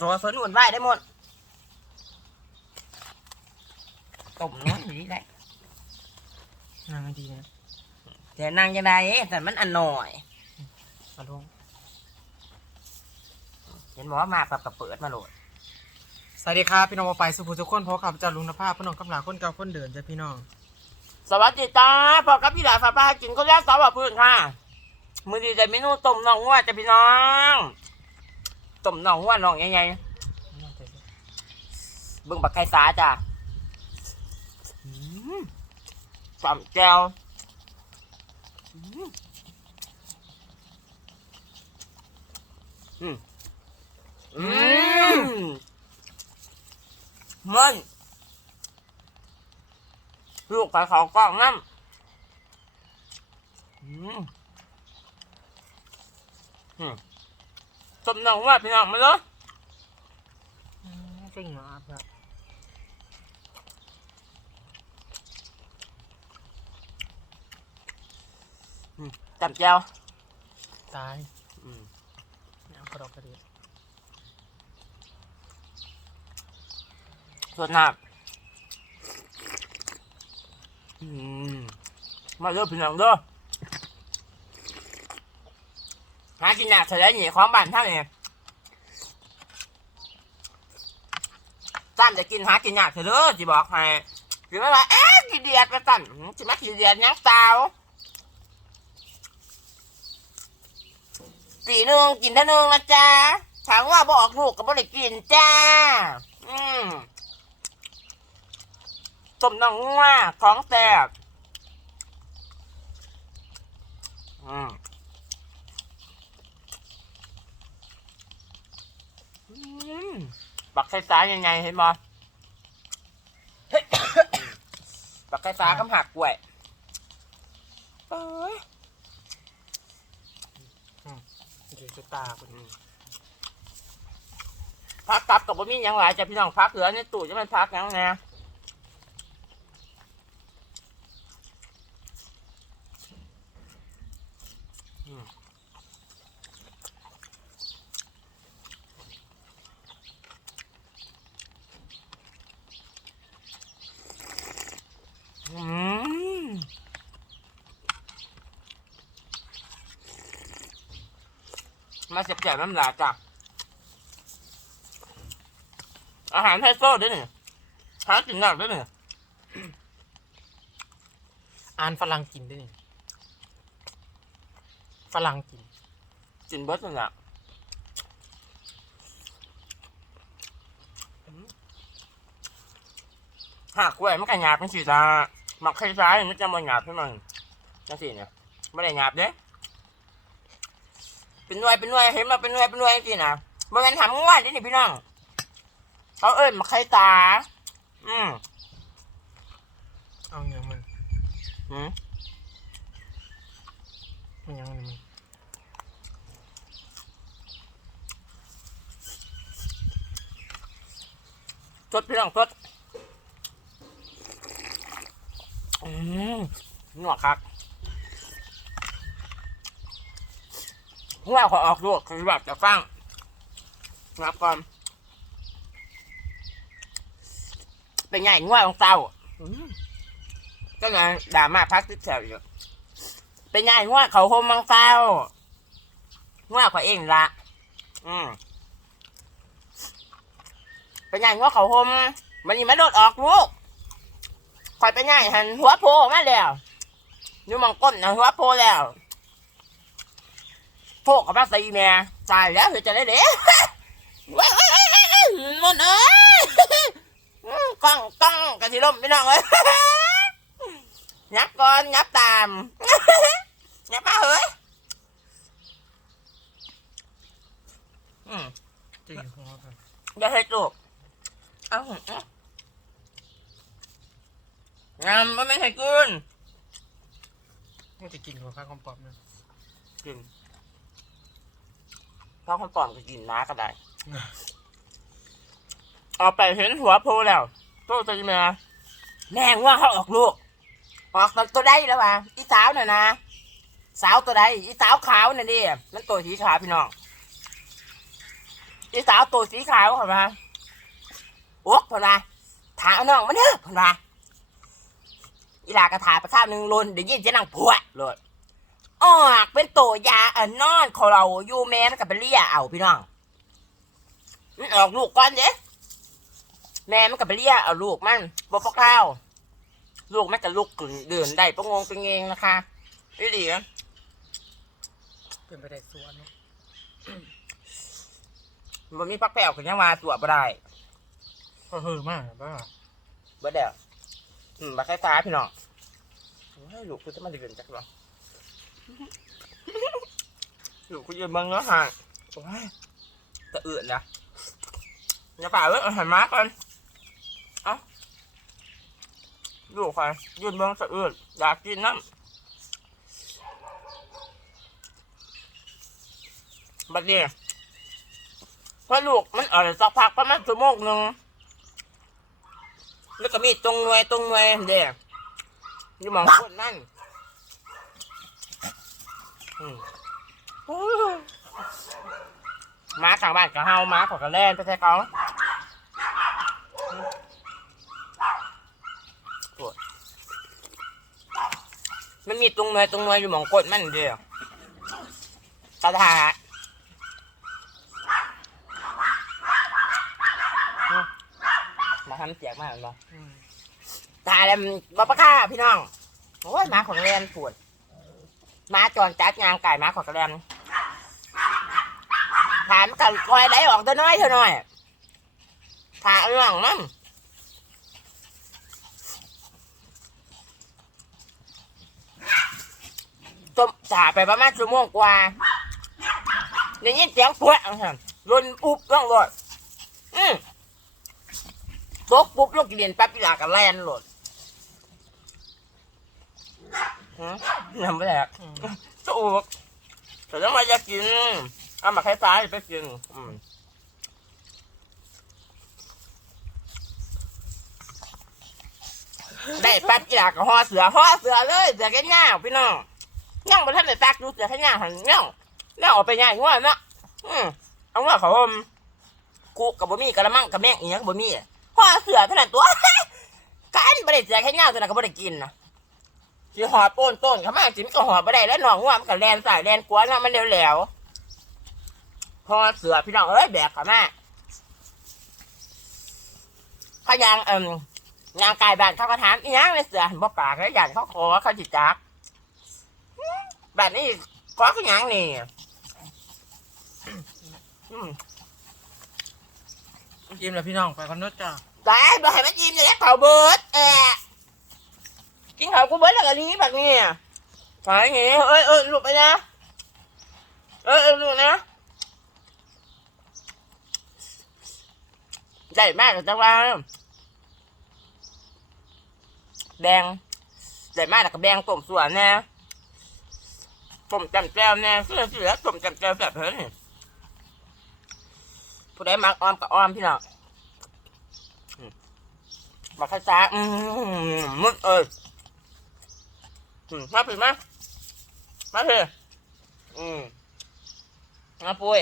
ตัวฝนหวนไหวได้หมดต้มน้ำนี้ได้นางให้ดีนะแต่นางจะได้แต่มันอันหน่อยมาลงเห็นหมอมาปรับกระเปิดมาโหลดสวัสดีครับพี่น้องมาไปสุภูทุกคนเพราะขับจากลุงนภาพพี่น้องกำลังคนเก่าคนเดินจ้ะพี่น้อง สวัสดีจ้าพอกับพี่ดาฟ้าป้ากินก็แล้วสาวพื้นค่ะ มือดีใจเมนูต้มน่องวัวจ้ะพี่น้อง ต้มน่องวัวน่องยังไงเบิ่งบักไก่สาจ้ะอืมจำแจวอืมอืมมันลูกไปเขากล้องน้ำอืมอืม ต้มน่องวัวพี่น้องมาเลยจริงเหรอครับจำแจวตายอืมน้ำกระดอกกระเดียดส่วนหน้าอืมมาเด้อพี่น้องเด้อ หากินหนักเสร็จแล้วหนีของบ้านท่านเนี่ยจ้ามจะกินหากินหนักเถอะเด้จีบอกให้หรือว่าเอ๊ะกีเดียดไปสั่นหืมจิมากี่เดียดยังสาวปีนึงกินเท่านึงนะจ๊ะถามว่าบอกลูกก็บ่ได้กินจ้า อืมต้มน้องงัวของแซ่บอืมอืม ปักไข่สายังไงเห็นบ่ปักไข่สากำหักกล้วยเอ้ยเดี๋ยวจะตาคนพักกลับกับบ่มีหยังหลายจ้ะพี่น้องพักเหลือในตู้จะมันพักหยังแน่อืมอืม มาเสียบแจ่น้ำลายจ้ะอาหารไทยโซ่ด้วยนี่หากินยากด้วยนี่อ่านฝรั่งกินด้วยนี่ฝรั่งกิน กินเบิร์ดนั่นแหละหากกล้วยมันก็หยาบเป็นสีตาหมักไข่ซ้ายมันจะมันหยาบขึ้นมาจังสิเนี่ยไม่ได้หยาบเด้ เป็นหน่วยเป็นหน่วยเห็นมาเป็นหน่วยเป็นหน่วยจริงๆนะมันเป็นทำง่ายดินี่พี่น้องเขาเอิ้นหมักไข่ตา อืมเอาอย่างมันอืมมันยังมันสดพี่น้องสดอืมหนวกครั บว่าขอออกลูกคือแบบจะฟังนับก่อนเป็นไงง่วงเศร้าก็ไงด่ามาพักติดแถวอยู่เป็นไงง่วงเขาโฮมมังเศร้าง่วงเขาเองละอืมเป็นไงหัวงเขาหมมันยังไม่โดดออกลูกคอยเป็นไงหันหัวโผล่มาแล้วอยู่มังก้นนะหัวโผล่แล้ว โผล่กับมาสีแม่ยตายแล้วเธอจะได้เด้ว้าวมันเอ้ยกล้องกล้องกระสีลมพี่น้องเอ้ยยับก่อนยับตามยับมาเฮ้ยอืมจริงหัวกันอย่าให้ลูกเอ้าเอ้างามไม่ให้กินไมันจะกินหัวข้าวคอมป๊อปนะกิน พราะคนก่อนก็กินน้าก็ได้เอาไปเห็นหัวโพแล้วโตจะยังไงแม่งว่าเขาออกลูก ออกตัวได้แล้วว่ะอีสาวน่ะนะ สาวตัวใดอีสาวขาวน่ะดิมันตัวสีขาวพี่น้องอีสาวตัวสีขาวเห็นไหมโอ๊กเห็นไหมถามน้องมาเนอะเห็นไหมอีหลากระถาประคาบหนึ่งลนเดี๋ยวยินจะนั่งผัวเลย ออกเป็นตัวยาอันนอนของเราอยู่แม่มันกับไปเลี่ยเอาพี่น้องมันออกลูกก่อนเด้แม่มันกับไปเลี่ยเอาลูกมันบอกพวกเราลูกมันจะลุกขึ้นเดินได้ประงงเป็นเงงนะคะอีหลีอะเป็นไปได้สวนเนาะมันมีพักแผ่วขึ้นยังมาตัวบ่ได้ก็เฮ้อมากบ้าเบิดเดียวอืมบักไฟฟ้าพี่น้องโอ้ยลูกกูจะมาเดินจักหรอ ลูกกูยืนบังเนาะห่างตะเอื่นนะอย่าป่าเว้ยหันมาก่อนเอ้าลูกใครยืนเบังตะเอื่นอยากกินน้ำบัดเดียวพระลูกมันอ่อยสักพักประมาณชั่วโมงหนึ่งแล้วก็มีตรงหน่วยตรงหน่วยเด้อยู่หมองคนนั่น มโอ้ยหมาข้างบ้านก็เฮาหมาเขอก็แล่นไปใส่เขาอืมโอ้ยมันมีตรงหน่วยตรงหน่วยอยู่หมองกดมันเดียวกระถาอืมมาทำเจียกมากเลยอืมตายแล้วบปะค่าพี่น้อง โอ้ยหมาของแรนปวดห มาจรจัดยางไก่หมาของแรนถามกันคอยไหลออกตัวน้อยเท่าน้อยถาเรื่องนั่นต้มจ่าไปประมาณชั่วโมงกว่าได้ยินเสียงพวดรุนปุ๊บต้องรถอืมตกปุ๊บลงเรียนแป๊บอีหลากับแลนโห ลดฮะยังไม่แดกอืมถูกแต่ต้องมาจะกินเอามาคล้ายๆไปกินอืมได้แป๊บอีหลากับห่อเสือห่อเสือเลยเสือแค่ย่างพี่น้องย่างบนท่านเลยตักดูเสือแค่ย่างหันย่างย่างออกไปย่างง่วงเนาะอืมเอาว่าเขาอมกูกับบะมี่กระมังกับแม่งอีกอย่างบะมี่ห่อเสือเท่านั้นตัวกันบริเสือแค่ย่างตัวนั้นก็บริกินนะ สิหอบโป้นต้นเขามาสิมันก็หอบไม่ได้แล้วหนองว่ามันก็แลนสายแลนกวนเนาะมันเร็วแหลวพอเสือพี่น้องเอ้ยแบกเขามาเขายางเอิ่มยางกายบ้านเขาก็ถามอีหยังเลยเสือบ่ปากแล้วยานเขาขอเขาจิจักบ้านนี้ขอเขาหยังนี่อืมยิ้มแล้วพี่น้องไปกันเนอะจ้าตายบ่ให้มันยิ้มเลยเขาเบิดแอะ กินเขากูเบิดแล้วก็นี้แบบนี้ไปอย่างงี้เอ้ยเอ้ยหลุดไปนะเอ้ยเอ้ยหลุดนะได้มากจังว่าแดงได้มากแล้วก็แดงต้มส่วนแน่ต้มจำแจวแน่เสื้อเสือต้มจำแจวแบบเพิ่นนี่ผู้ใดมักออมกับออมพี่น้องมาข้าจ้าอืมมึกเอ้ย อืมมาผิดไหมมาผิดอืมมาปุ้ย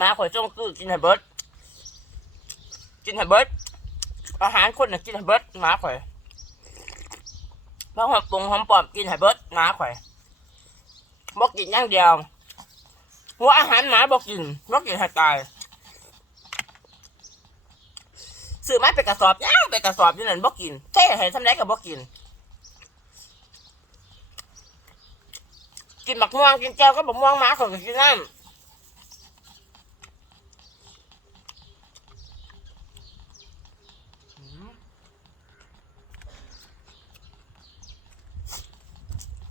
มาข่อยจ้องคือกินให้เบิดกินให้เบิดอาหารคนน่ะกินให้เบิดมาข่อยมาหอมปรุงหอมปอมกินให้เบิดมาข่อยบ่กินอย่างเดียวหัวอาหารหมาบอกกินบอกกินให้ตาย ซื้อมาไปกระสอบย่างไปกระสอบอยู่นั่นบอกกินเท่ให้ทำไรกับบอกกิน กินบักม่วงกินแก้วก็บักม่วงหมาของกินน้ำ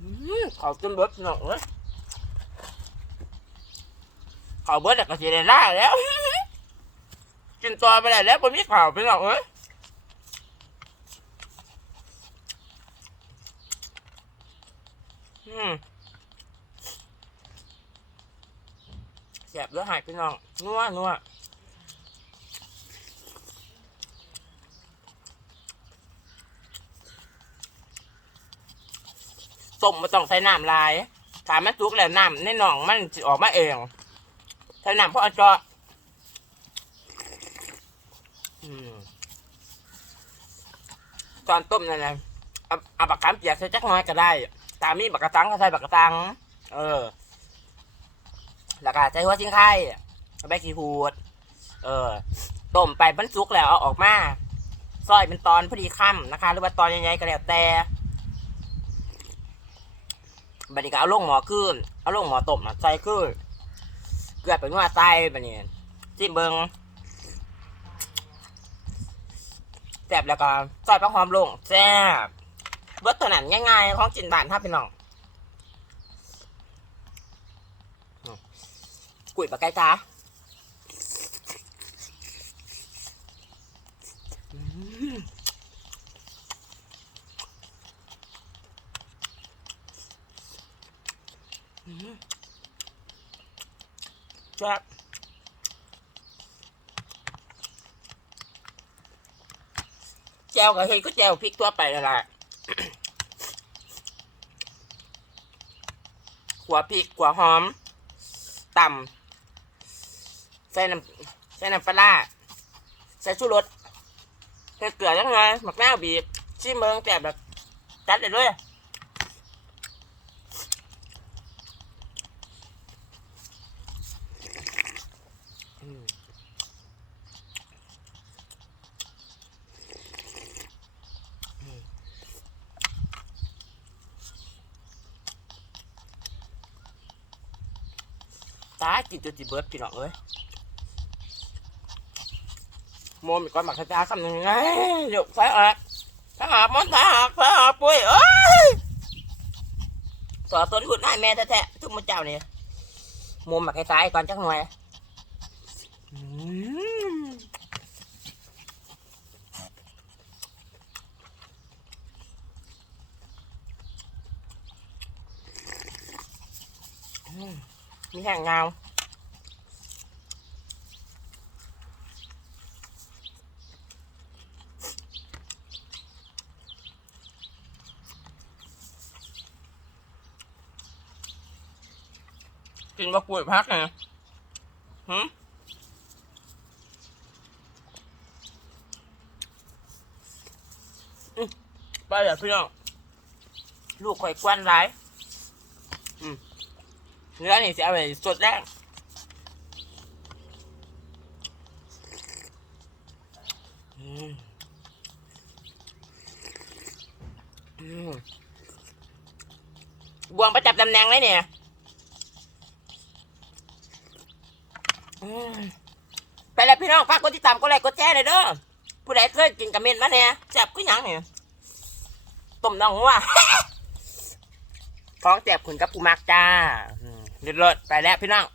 อืมเขาจนเบิดหนองเลยเขาเบิดแต่ก็เสิได้แล้ว กินต่อไปได้แล้วผมมีข่าวไปหรอกเอ้ยอืมแสบแล้วหายไปน้องนัวนัวต้มมาต้องใส่น้ำลายถามมันสุกแล้วน้ำในหนองมันออกมาเองใส่น้ำเพราะอจอม ตอนต้มนั่นนะเอาเอาบักกามเปียกใส่จักหน้อยก็ได้ ตามมีบักกระตังก็ใส่บักกระตัง เออ แล้วก็ใส่หัวชิงไข่ใบขี้หูด เออ ต้มไปบรรจุกแล้วเอาออกมาซอยเป็นตอนพอดีค่ำนะคะ หรือว่าตอนใหญ่ๆก็แล้วแต่บัดนี้ก็เอาลงหมอขึ้น เอาลงหมอต้มใส่ขึ้น เกลือเป็นว่าใส่บัดนี้จิ้มเบิง แซ่บแล้วก็ซอยปลาหอมลงแซ่บเบิดตัวนั้นง่ายๆของจินบานถ้าพี่น้องกุยปลาไก่จ้าครับ จวกับเฮ้ยก็แจวพริกทั่วไปนั่นแหละขัวพริกขัวหอมต่ำใส่น้ำใส่น้ำปลาร้าใส่ชูรสใส่เกลือยังไงหมักแมวบีบชิมเมืองแต่แบบจัดเลยด้วย ตายกินจนจิเบิร์ดพี่น้องเอ้ยโมมีก้อนหมักกระจาคำหนึ่งไงเดี๋ยวใส่ออกถ้าหากมันถ้าหากถ้าหากปุ้ยเอ้ยสอต้นหุ่นให้แม่แท้ๆทุกมือเจ้านี่โมหมักไอ้สายก่อนจักหน่อยอืม มมีแห้งเงากินบะกล้วยพั เนื้อนี่จะเอาไปสดแรกบวงประจับตำแหน่งเลยเนี่ยไปแล้วพี่น้องฝากกดติดตามกดไลค์กดแชร์เลยเด้อผู้ใดเคยกินกระเม็นมาเนี่ยแซ่บก็ยังเนี่ยต้มน้องหัวฟ้องแจ็บขุนกับปูมักจ้าอืม เลิศๆไปแล้วพี่น้อง